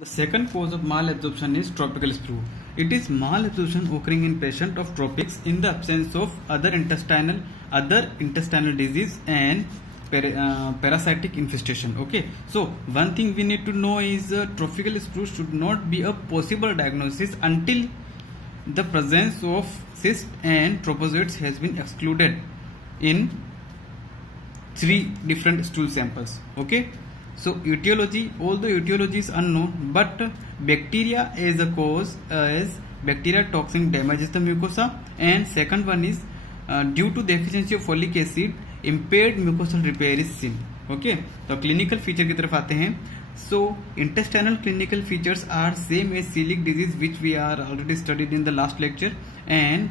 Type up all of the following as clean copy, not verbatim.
The second cause of malabsorption is tropical sprue. It is malabsorption occurring in patient of tropics in the absence of other intestinal disease and parasitic infestation. Okay, so one thing we need to know is tropical sprue should not be a possible diagnosis until the presence of cysts and trophozoites has been excluded in 3 different stool samples. Okay, so etiology, although etiology is unknown, but bacteria as a cause is bacteria toxin damages the mucosa, and second one is due to deficiency of folic acid impaired mucosal repair is seen. Okay, तो clinical feature की तरफ आते हैं. So intestinal clinical features are same as celiac disease, which we are already studied in the last lecture, and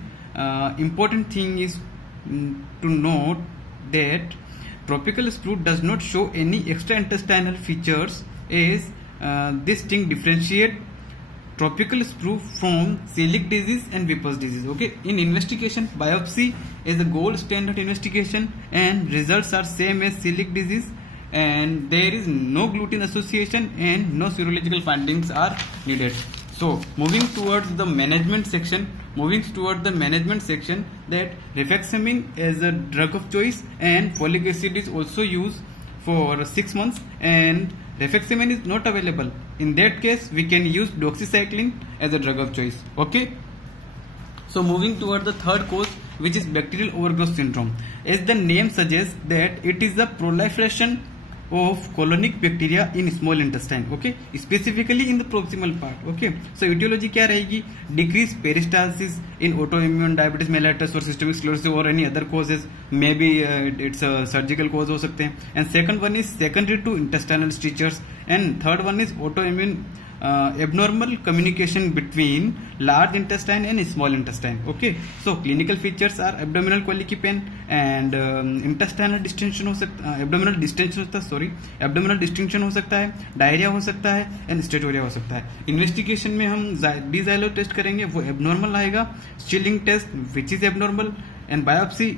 important thing is to note that tropical sprue does not show any extraintestinal features, as this thing differentiate tropical sprue from celiac disease and Whipple's disease. Okay, in investigation, biopsy is the gold standard investigation, and results are same as celiac disease, and there is no gluten association and no serological findings are needed. So moving towards the management section, that rifaximin is a drug of choice, and folic acid is also used for 6 months, and rifaximin is not available. In that case, we can use doxycycline as a drug of choice. Okay, so moving toward the third cause, which is bacterial overgrowth syndrome. As the name suggests, that it is the proliferation of colonic bacteria in small intestine. Okay, specifically in the proximal part. Okay, so etiology क्या रहेगी? Decreased peristalsis in autoimmune diabetes mellitus or systemic sclerosis or any other causes. Maybe it's a surgical cause हो सकते हैं. And second one is secondary to intestinal strictures, and third one is autoimmune abnormal communication between large intestine and small intestine. Okay, so clinical features are abdominal colicky pain and intestinal distension हो सकता है, abdominal distension हो सकता है, diarrhoea हो सकता है, and स्टेटोरिया हो सकता है. इन्वेस्टिगेशन में हम डिजाइलो टेस्ट करेंगे, वो एबनॉर्मल आएगा. Chilling test which is abnormal, and biopsy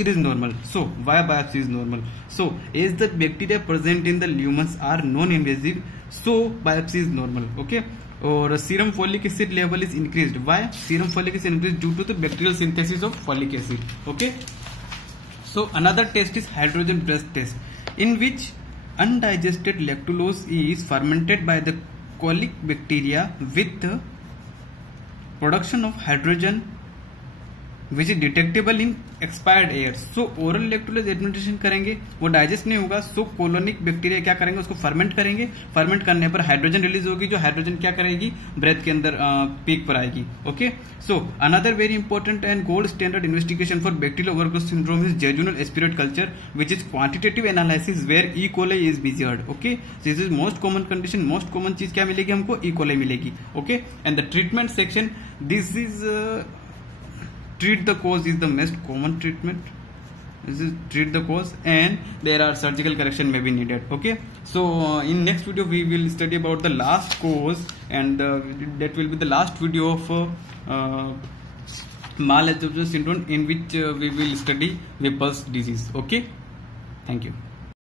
it is normal. So why biopsy is normal? So as the bacteria present in the lumens are non-invasive, so biopsy is normal. Okay, or serum folic acid level is increased. Why serum folic acid increased? Due to the bacterial synthesis of folic acid. Okay, so another test is hydrogen breast test, in which undigested lactulose is fermented by the colic bacteria with the production of hydrogen, which is detectable in expired air. So oral lactulose administration करेंगे, वो digest नहीं होगा. सो colonic bacteria क्या करेंगे, उसको ferment करेंगे. Ferment करने पर हाइड्रोजन रिलीज होगी, जो हाइड्रोजन क्या करेगी, ब्रेथ के अंदर पीक पर आएगी. Okay, so another very important and gold standard investigation for bacterial overgrowth syndrome is jejunal aspirate culture, which is quantitative analysis where E coli is measured. Okay, this is most common condition. Most common चीज क्या मिलेगी हमको, E coli मिलेगी. Okay, and the treatment section, this is treat the cause is the most common treatment. This is treat the cause, and there are surgical correction may be needed. Okay, so in next video we will study about the last cause, and that will be the last video of malabsorption syndrome, in which we will study Whipple's disease. Okay, thank you.